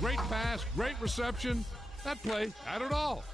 Great pass, great reception. That play had it all.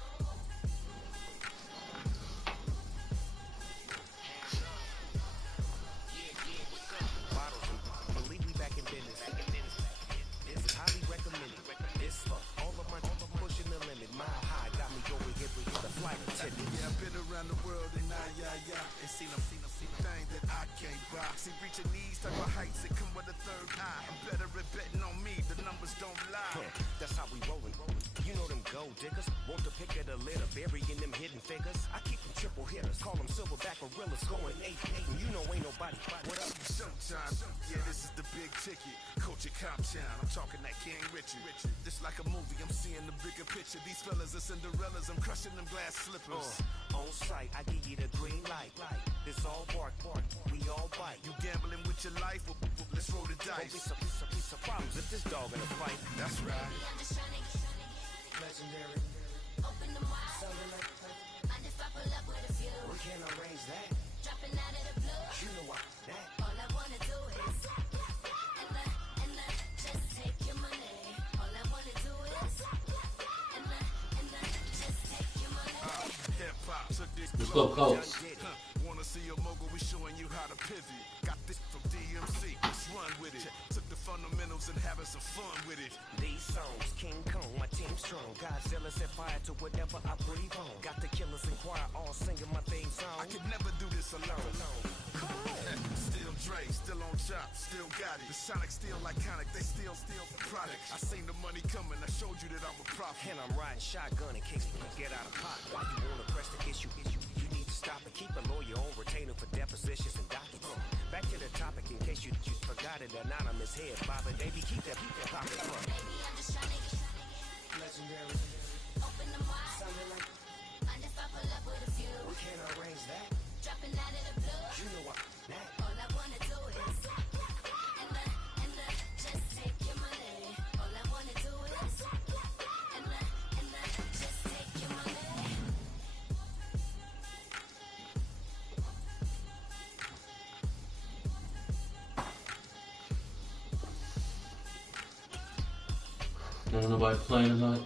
See, reaching these type of heights, it come with a third eye. I'm better at betting on me, the numbers don't lie. That's how we rollin'. You know them gold diggers, want to pick at a litter, burying them hidden figures. I keep them triple hitters, call them silverback gorillas, going 8-8, and you know ain't nobody. What up, Showtime? Yeah, this is the big ticket. Coach at Comptown, I'm talking that King Richard. This like a movie, I'm seeing the bigger picture. These fellas are Cinderellas, I'm crushing them glass slippers. On sight, I give you the green light. This all bark, we all bite. You gambling with your life? Well, let's roll the dice. Don't be some problems if this dog in a fight. That's right. Legendary. Open them wide. Something like Mind if I pull up with a few? we can't arrange that. Dropping out of the blue. You know what? That. All I wanna do is and just take your money. All I wanna do is and just take your money. Hip hop took this Let's go, Colts. Wanna see a mogul? We showing you how to pivot. Got this from DMC. Let's run with it. Took the fundamentals and having some fun with it. These songs, King Kong, my team strong. Godzilla set fire to whatever I breathe on. Got the killers in choir all singing my theme song. I could never do this alone. Still Dre, still on top, still got it. The Sonic still iconic, they still products. I seen the money coming, I showed you that I'm a prophet. And I'm riding shotgun in case we get out of pocket. Why you wanna press the issue? You need to stop it. Keep a lawyer on retainer for depositions and dockets. Back to the topic in case you forgot it. Anonymous head bobbing, baby, keep that pocket front. Baby, I'm just trying to Legendary. open them wide. Something like Mind if I pull up with a few? we can't arrange that. Dropping out of the blue. You know what? That. All I wanna do is and just take your money. All I wanna do is and just take your money. Ain't nobody playing tonight.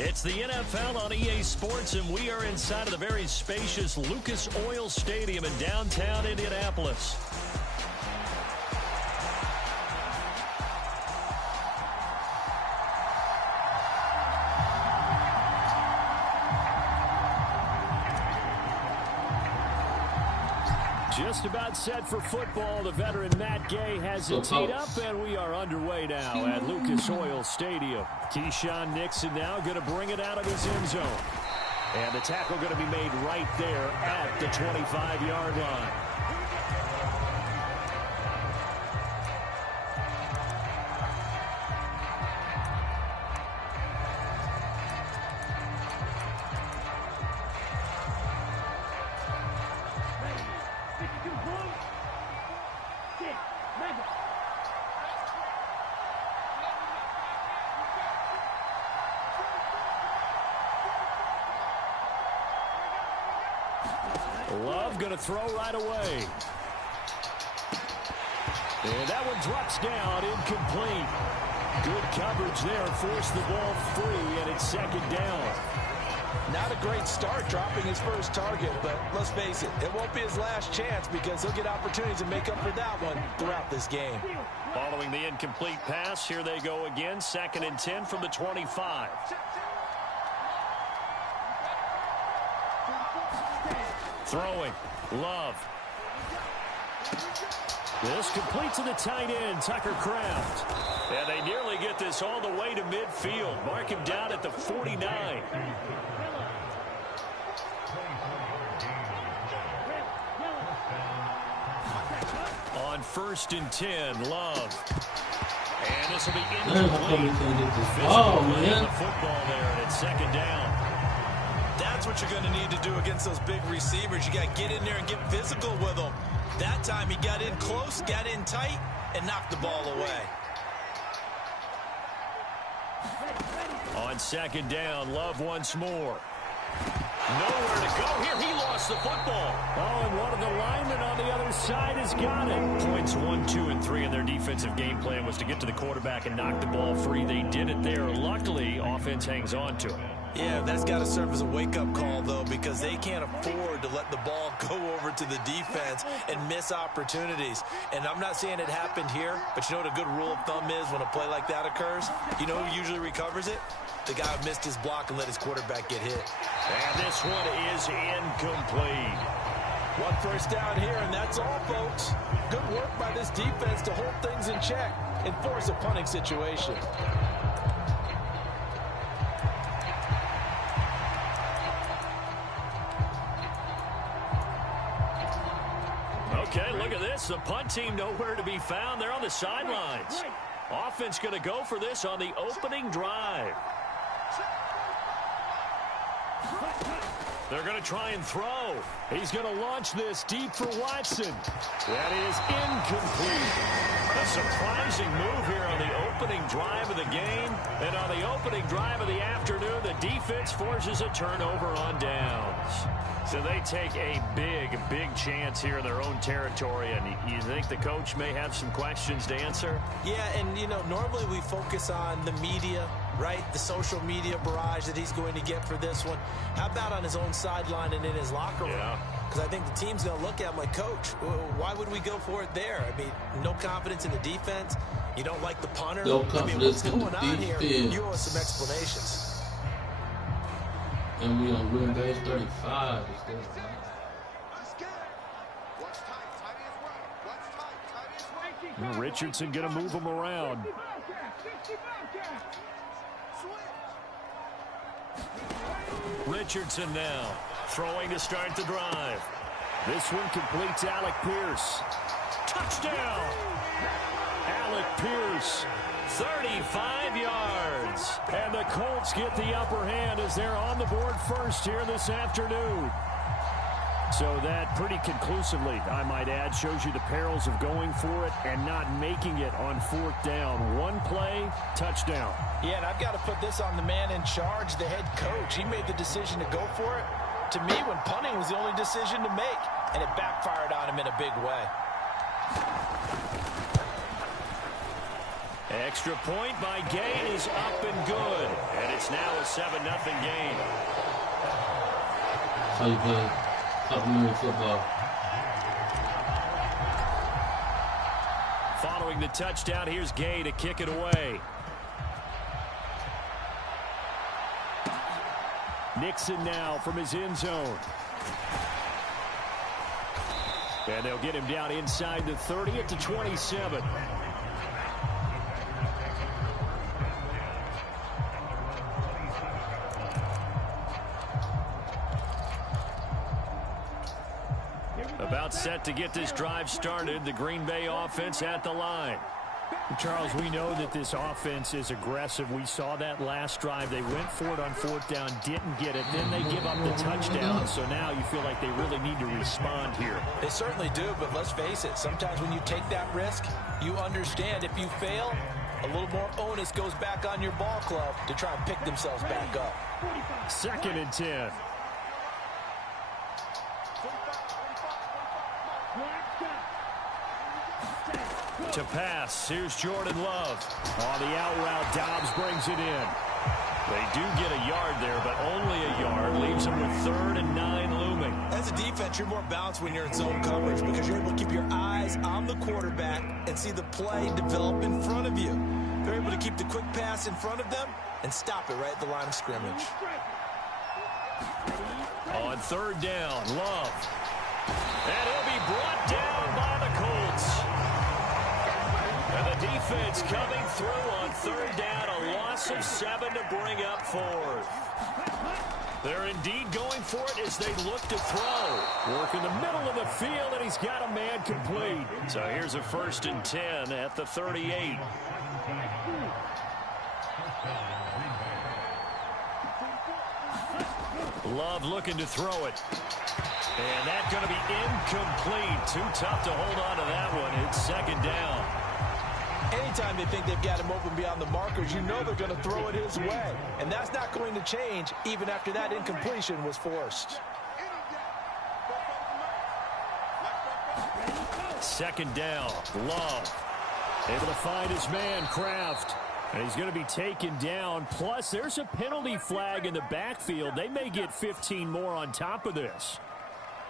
It's the NFL on EA Sports, and we are inside of the very spacious Lucas Oil Stadium in downtown Indianapolis. Just about set for football. The veteran Matt Gay has it teed up, and we are underway now at Lucas Oil Stadium. Keyshawn Nixon now going to bring it out of his end zone. And the tackle going to be made right there at the 25-yard line. Love going to throw right away. And that one drops down, incomplete. Good coverage there, forced the ball free, and it's second down. Not a great start dropping his first target, but let's face it, it won't be his last chance because he'll get opportunities to make up for that one throughout this game. Following the incomplete pass, here they go again. 2nd and 10 from the 25. Throwing. Love. This complete to the tight end, Tucker Kraft. And they nearly get this all the way to midfield. Mark him down at the 49. On 1st and 10, Love. And this will be incomplete. Oh, man. The football there, and it's 2nd down. That's what you're going to need to do against those big receivers. You got to get in there and get physical with them. That time he got in close, got in tight, and knocked the ball away. On 2nd down, Love once more. Nowhere to go here. He lost the football. Oh, and one of the linemen on the other side has got it. Points 1, 2, and 3 in their defensive game plan was to get to the quarterback and knock the ball free. They did it there. Luckily, offense hangs on to it. Yeah, that's got to serve as a wake-up call, though, because they can't afford to let the ball go over to the defense and miss opportunities. And I'm not saying it happened here, but you know what a good rule of thumb is when a play like that occurs? You know who usually recovers it? The guy who missed his block and let his quarterback get hit. And this one is incomplete. 1 first down here, and that's all, folks. Good work by this defense to hold things in check and force a punting situation. Okay, look at this. The punt team nowhere to be found. They're on the sidelines. Offense going to go for this on the opening drive. They're going to try and throw. He's going to launch this deep for Watson. That is incomplete. A surprising move here on the opening drive of the game. And on the opening drive of the afternoon, the defense forces a turnover on downs. So they take a big, big chance here in their own territory. And you think the coach may have some questions to answer? Yeah, and, you know, normally we focus on the media, right? The social media barrage that he's going to get for this one. How about on his own sideline and in his locker room? Because I think the team's going to look at him like, Coach, why would we go for it there? I mean, no confidence in the defense. You don't like the punter. No confidence in the defense. On here? You owe us some explanations. And we on Green Bay 35. Richardson going to move him around. Richardson now throwing to start the drive. This one completes Alec Pierce. Touchdown! Alec Pierce, 35 yards. And the Colts get the upper hand as they're on the board first here this afternoon. So that pretty conclusively, I might add, shows you the perils of going for it and not making it on 4th down. One play, touchdown. Yeah, and I've got to put this on the man in charge, the head coach. He made the decision to go for it. To me, when punting was the only decision to make, and it backfired on him in a big way. Extra point by Gay is up and good. And it's now a 7-0 game. How you play Upper football? Following the touchdown, here's Gay to kick it away. Nixon now from his end zone. And they'll get him down inside the 30 at the 27. About set to get this drive started. The Green Bay offense at the line. Charles, we know that this offense is aggressive. We saw that last drive. They went for it on 4th down, didn't get it. Then they give up the touchdown. So now you feel like they really need to respond here. They certainly do, but let's face it. Sometimes when you take that risk, you understand if you fail, a little more onus goes back on your ball club to try and pick themselves back up. 2nd and 10. To pass, here's Jordan Love. On the out route, Dobbs brings it in. They do get a yard there, but only a yard. Leaves them with 3rd and 9 looming. As a defense, you're more balanced when you're in zone coverage because you're able to keep your eyes on the quarterback and see the play develop in front of you. They're able to keep the quick pass in front of them and stop it right at the line of scrimmage. On 3rd down, Love. And he'll be brought down by the Colts. And the defense coming through on 3rd down, a loss of 7 to bring up 4th. They're indeed going for it as they look to throw. Work in the middle of the field, and he's got a man complete. So here's a 1st and 10 at the 38. Love looking to throw it. And that's going to be incomplete. Too tough to hold on to that one. It's 2nd down. Anytime they think they've got him open beyond the markers, you know they're going to throw it his way. And that's not going to change even after that incompletion was forced. 2nd down. Love. Able to find his man, Kraft. And he's going to be taken down. Plus, there's a penalty flag in the backfield. They may get 15 more on top of this.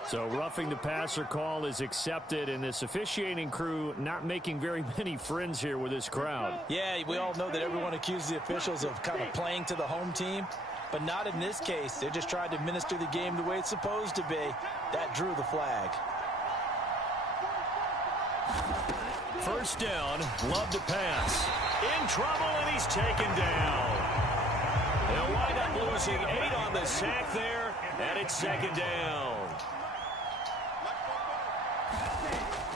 So roughing the passer call is accepted, and this officiating crew not making very many friends here with this crowd. Yeah, we all know that everyone accuses the officials of kind of playing to the home team, but not in this case. They just tried to administer the game the way it's supposed to be. That drew the flag. 1st down, Love to pass. In trouble, and he's taken down. They'll wind up losing 8 on the sack there, and it's 2nd down.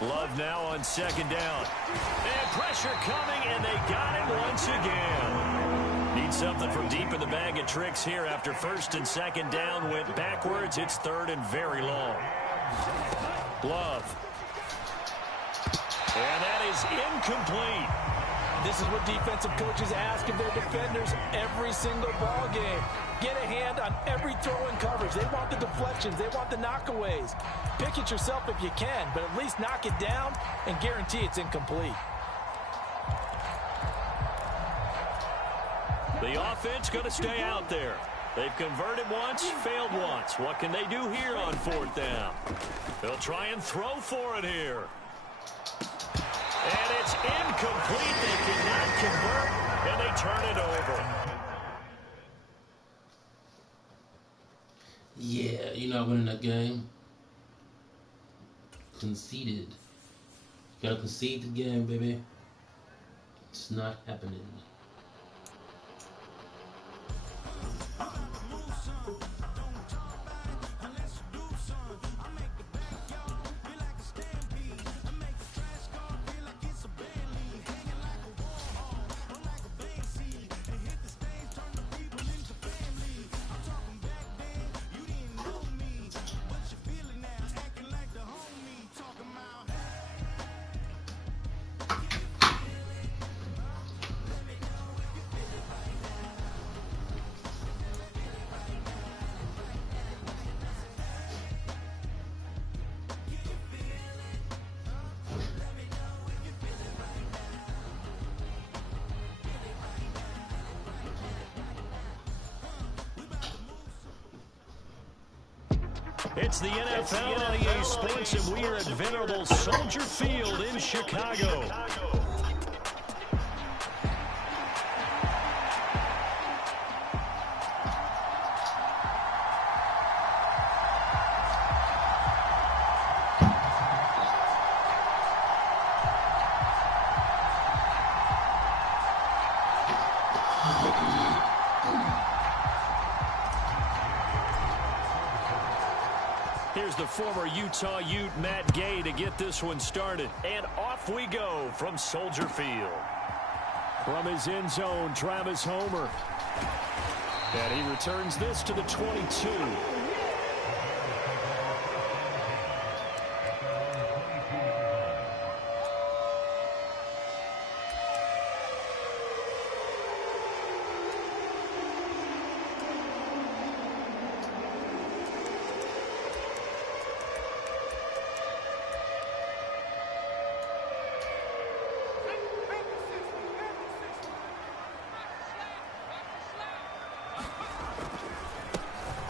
Love now on 2nd down. And pressure coming, and they got him once again. Need something from deep in the bag of tricks here after 1st and 2nd down went backwards. It's 3rd and very long. Love. And that is incomplete. This is what defensive coaches ask of their defenders every single ball game. Get a hand on every throw in coverage. They want the deflections. They want the knockaways. Pick it yourself if you can, but at least knock it down and guarantee it's incomplete. The offense going to stay out there. They've converted once, failed once. What can they do here on 4th down? They'll try and throw for it here. And it's incomplete. They cannot convert, and they turn it over. Yeah, you're not winning that game. Conceded. You gotta concede the game, baby. It's not happening. It's the NFL on EA Sports, and we are at venerable Soldier Field in Chicago. Here's the former Utah Ute, Matt Gay, to get this one started. And off we go from Soldier Field. From his end zone, Travis Homer. And he returns this to the 22.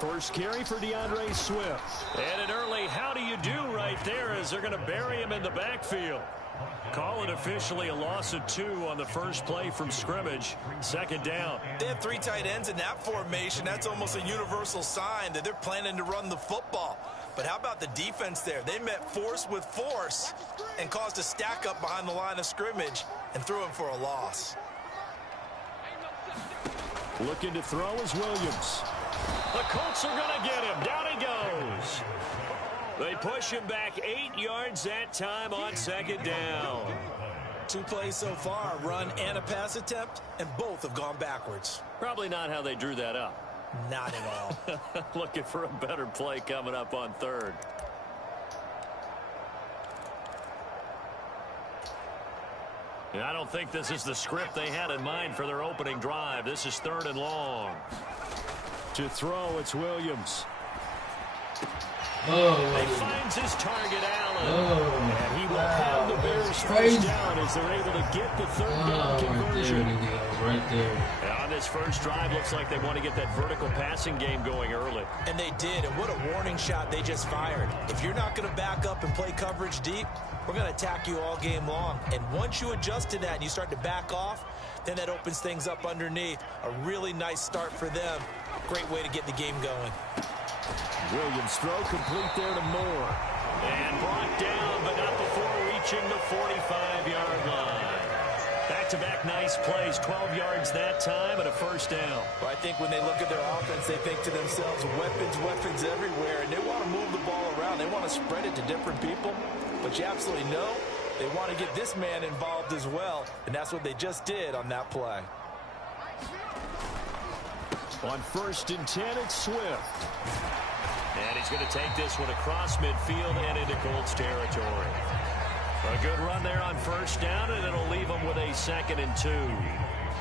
First carry for DeAndre Swift. And an early how do you do right there as they're going to bury him in the backfield. Call it officially a loss of 2 on the first play from scrimmage. Second down. They have 3 tight ends in that formation. That's almost a universal sign that they're planning to run the football. But how about the defense there? They met force with force and caused a stack up behind the line of scrimmage and threw him for a loss. Looking to throw is Williams. The Colts are going to get him. Down he goes. They push him back 8 yards that time on second down. 2 plays so far, run and a pass attempt, and both have gone backwards. Probably not how they drew that up. Not at all. Looking for a better play coming up on third. And I don't think this is the script they had in mind for their opening drive. This is 3rd and long. To throw, it's Williams. Oh, He finds his target, Allen. oh, And he will have the Bears first down as they're able to get the 3rd down conversion. There it is, right there. And on this first drive, looks like they want to get that vertical passing game going early. And they did, and what a warning shot they just fired. If you're not going to back up and play coverage deep, we're going to attack you all game long. And once you adjust to that and you start to back off, then that opens things up underneath. A really nice start for them. Great way to get the game going. Williams throw complete there to Moore. And brought down, but not before reaching the 45-yard line. Back-to-back nice plays, 12 yards that time and a first down. Well, I think when they look at their offense, they think to themselves, weapons everywhere, and they want to move the ball around. They want to spread it to different people, but you absolutely know they want to get this man involved as well, and that's what they just did on that play. On 1st and 10, it's Swift. And he's going to take this one across midfield and into Colts territory. A good run there on first down, and it'll leave them with a 2nd and 2.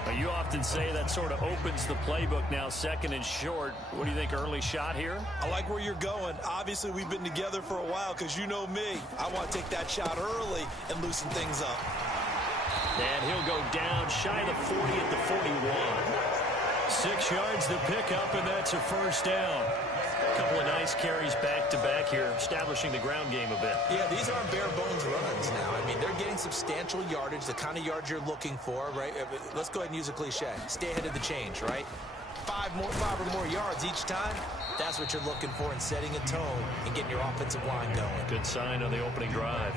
Now, you often say that sort of opens the playbook now, 2nd and short. What do you think, early shot here? I like where you're going. Obviously, we've been together for a while because you know me. I want to take that shot early and loosen things up. And he'll go down shy of the 40 at the 41. 6 yards to pick up, and that's a first down. A couple of nice carries back-to-back here, establishing the ground game a bit. Yeah, these aren't bare-bones runs now. I mean, they're getting substantial yardage, the kind of yards you're looking for, right? Let's go ahead and use a cliche. Stay ahead of the change, right? 5 or more yards each time. That's what you're looking for in setting a tone and getting your offensive line going. Good sign on the opening drive.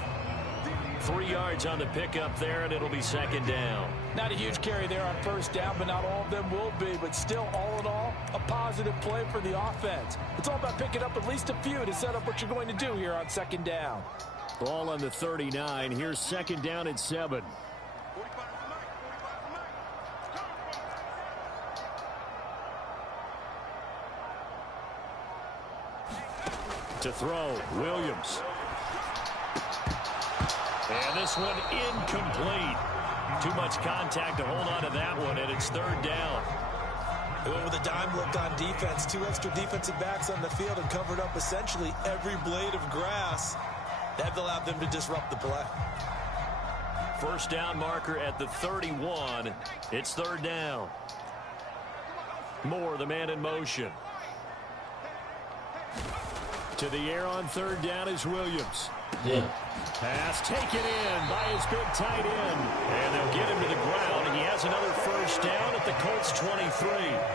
3 yards on the pickup there, and it'll be 2nd down. Not a huge carry there on first down, but not all of them will be. But still, all in all, a positive play for the offense. It's all about picking up at least a few to set up what you're going to do here on 2nd down. Ball on the 39. Here's 2nd down and 7. To throw, Williams. And this one incomplete. Too much contact to hold on to that one, and it's 3rd down. They went with a dime look on defense. 2 extra defensive backs on the field and covered up essentially every blade of grass. That allowed them to disrupt the play. First down marker at the 31. It's 3rd down. Moore, the man in motion. To the air on 3rd down is Williams. Yeah. Pass taken in by his big tight end. And they'll get him to the ground, and he has another first down at the Colts 23.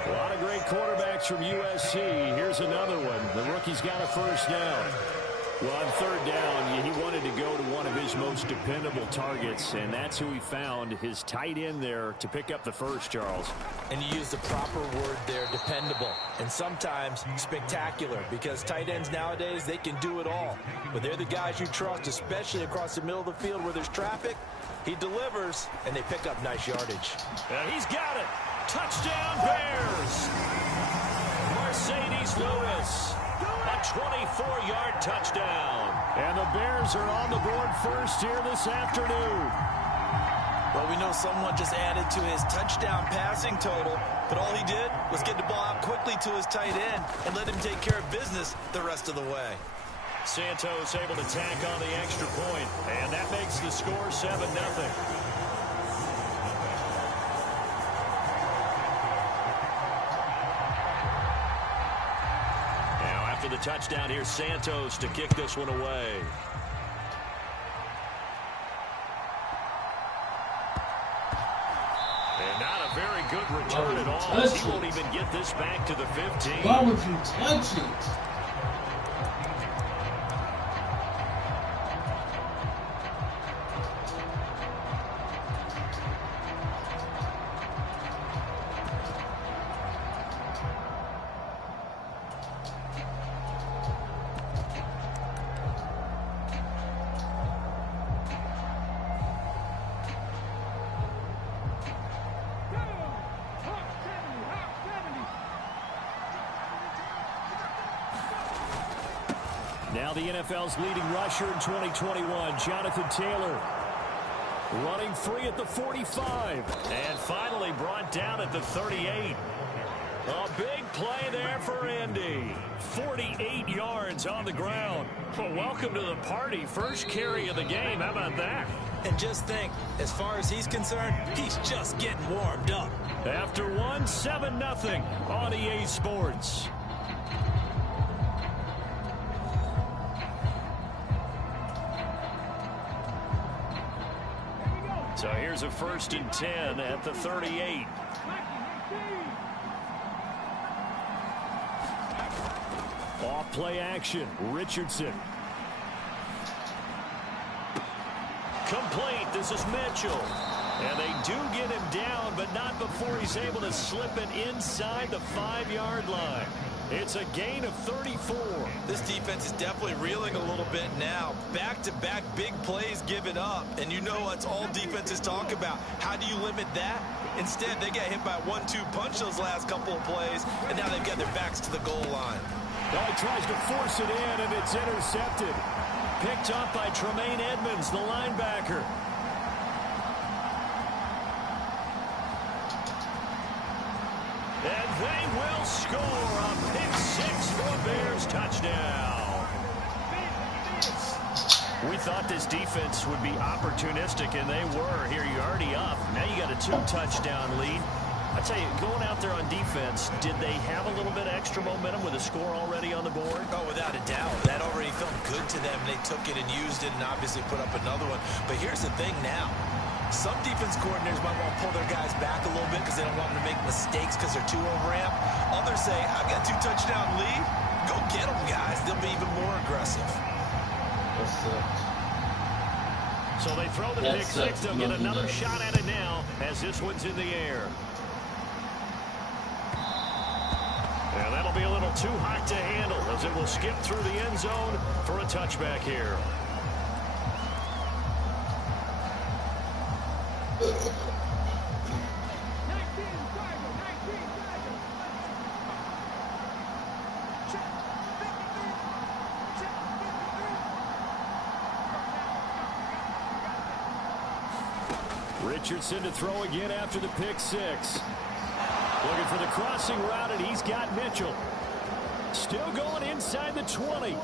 A lot of great quarterbacks from USC. Here's another one. The rookie's got a first down. Well, on 3rd down, he wanted to go to one of his most dependable targets, and that's who he found, his tight end there, to pick up the first, Charles. And you use the proper word there, dependable. And sometimes spectacular, because tight ends nowadays, they can do it all. But they're the guys you trust, especially across the middle of the field where there's traffic. He delivers, and they pick up nice yardage. And he's got it. Touchdown, Bears. Mercedes Lewis. A 24-yard touchdown. And the Bears are on the board first here this afternoon. Well, we know someone just added to his touchdown passing total, but all he did was get the ball out quickly to his tight end and let him take care of business the rest of the way. Santos able to tack on the extra point, and that makes the score 7-0. the touchdown, here's Santos to kick this one away. And not a very good return at all. He won't even get this back to the 15. Why would you touch it? Now the NFL's leading rusher in 2021, Jonathan Taylor, running free at the 45. And finally brought down at the 38. A big play there for Indy. 48 yards on the ground. Well, welcome to the party. First carry of the game. How about that? And just think, as far as he's concerned, he's just getting warmed up. After one, 7-0 on EA Sports. So here's a 1st and 10 at the 38. Off play action, Richardson. Complete. This is Mitchell. And they do get him down, but not before he's able to slip it inside the 5-yard line. It's a gain of 34. This defense is definitely reeling a little bit now. Back-to-back big plays given up. And you know that's all defenses talk about. How do you limit that? Instead, they got hit by a 1-2 punch those last couple of plays, and now they've got their backs to the goal line. Now he tries to force it in, and it's intercepted. Picked up by Tremaine Edmonds, the linebacker. And they will score a pick six for a Bears touchdown. We thought this defense would be opportunistic, and they were. Here you're already up. Now you got a 2-touchdown lead. I tell you, going out there on defense, did they have a little bit of extra momentum with a score already on the board? Oh, without a doubt. That already felt good to them. They took it and used it and obviously put up another one. But here's the thing now. Some defense coordinators might want to pull their guys back a little bit because they don't want them to make mistakes because they're too overamped. Others say, I've got a 2-touchdown lead. Go get them, guys. They'll be even more aggressive. So they throw the pick six. They'll get another shot at it now as this one's in the air. And that'll be a little too hot to handle as it will skip through the end zone for a touchback here. Richardson to throw again after the pick six. Looking for the crossing route, and he's got Mitchell. Still going inside the 20.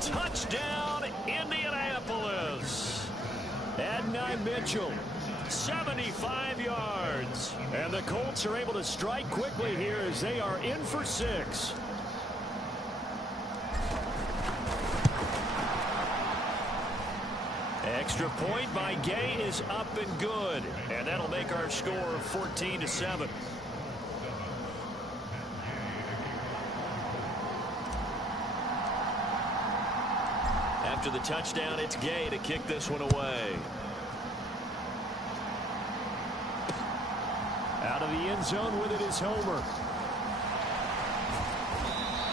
Touchdown, Indianapolis. Adonai Mitchell, 75 yards. and the Colts are able to strike quickly here as they are in for 6. Extra point by Gay is up and good, and that'll make our score 14-7. After the touchdown, it's Gay to kick this one away. Out of the end zone with it is Homer.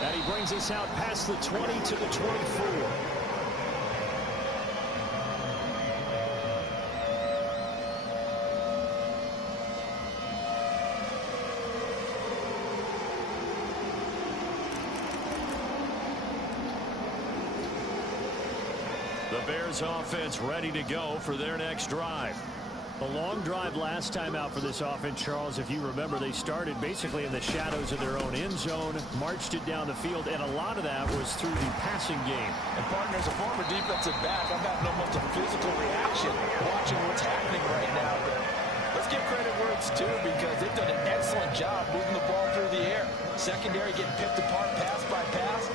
And he brings us out past the 20 to the 24. The Bears offense ready to go for their next drive. A long drive last time out for this offense, Charles. If you remember, they started basically in the shadows of their own end zone, marched it down the field, and a lot of that was through the passing game. And partner, as a former defensive back, I'm having almost a physical reaction watching what's happening right now. But let's give credit where it's due because they've done an excellent job moving the ball through the air. Secondary getting picked apart pass by pass.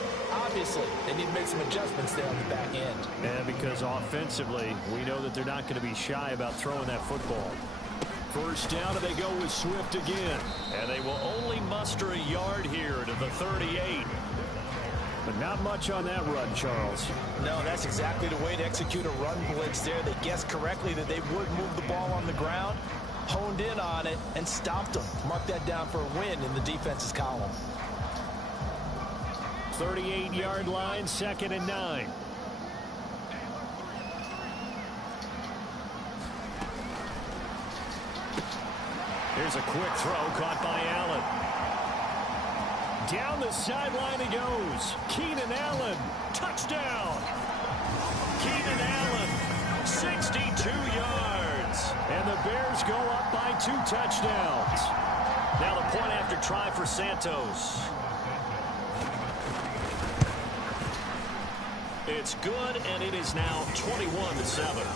obviously, they need to make some adjustments there on the back end. Yeah, because offensively, we know that they're not going to be shy about throwing that football. First down, and they go with Swift again. And they will only muster a yard here to the 38. But not much on that run, Charles. No, that's exactly the way to execute a run blitz there. They guessed correctly that they would move the ball on the ground, honed in on it, and stopped them. Mark that down for a win in the defense's column. 38-yard line, 2nd and 9. Here's a quick throw caught by Allen. Down the sideline he goes. Keenan Allen, touchdown. Keenan Allen, 62 yards. And the Bears go up by 2 touchdowns. Now the point after try for Santos. It's good, and it is now 21-7.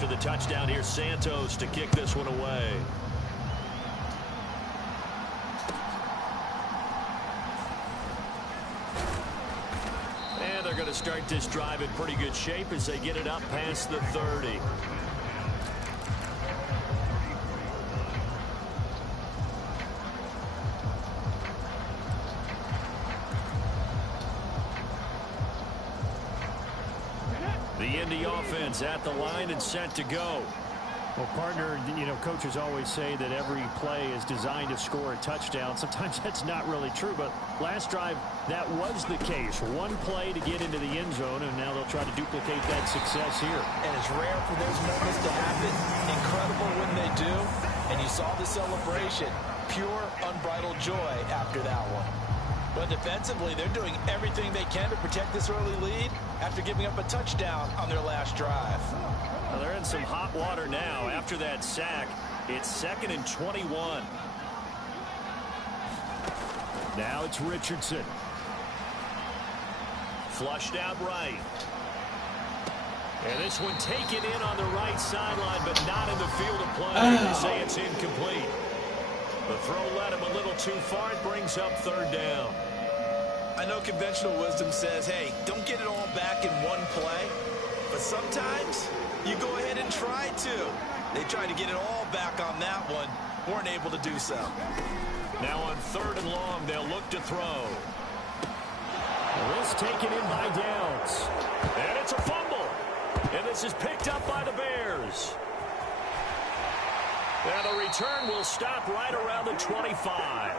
The touchdown here, Santos to kick this one away. And they're going to start this drive in pretty good shape as they get it up past the 30. The Indy offense at the line and set to go. Well, partner, you know, coaches always say that every play is designed to score a touchdown. Sometimes that's not really true, but last drive, that was the case. One play to get into the end zone, and now they'll try to duplicate that success here. And it's rare for those moments to happen. Incredible when they do. And you saw the celebration. Pure, unbridled joy after that one. But defensively, they're doing everything they can to protect this early lead after giving up a touchdown on their last drive. Well, they're in some hot water now. After that sack, it's 2nd and 21. Now it's Richardson. Flushed out right. And this one taken in on the right sideline, but not in the field of play. They say it's incomplete. The throw led him a little too far. It brings up 3rd down. I know conventional wisdom says, hey, don't get it all back in one play. But sometimes you go ahead and try to. They tried to get it all back on that one. Weren't able to do so. Now on 3rd and long, they'll look to throw. This taken in by Downs. And it's a fumble. And this is picked up by the Bears. Now the return will stop right around the 25.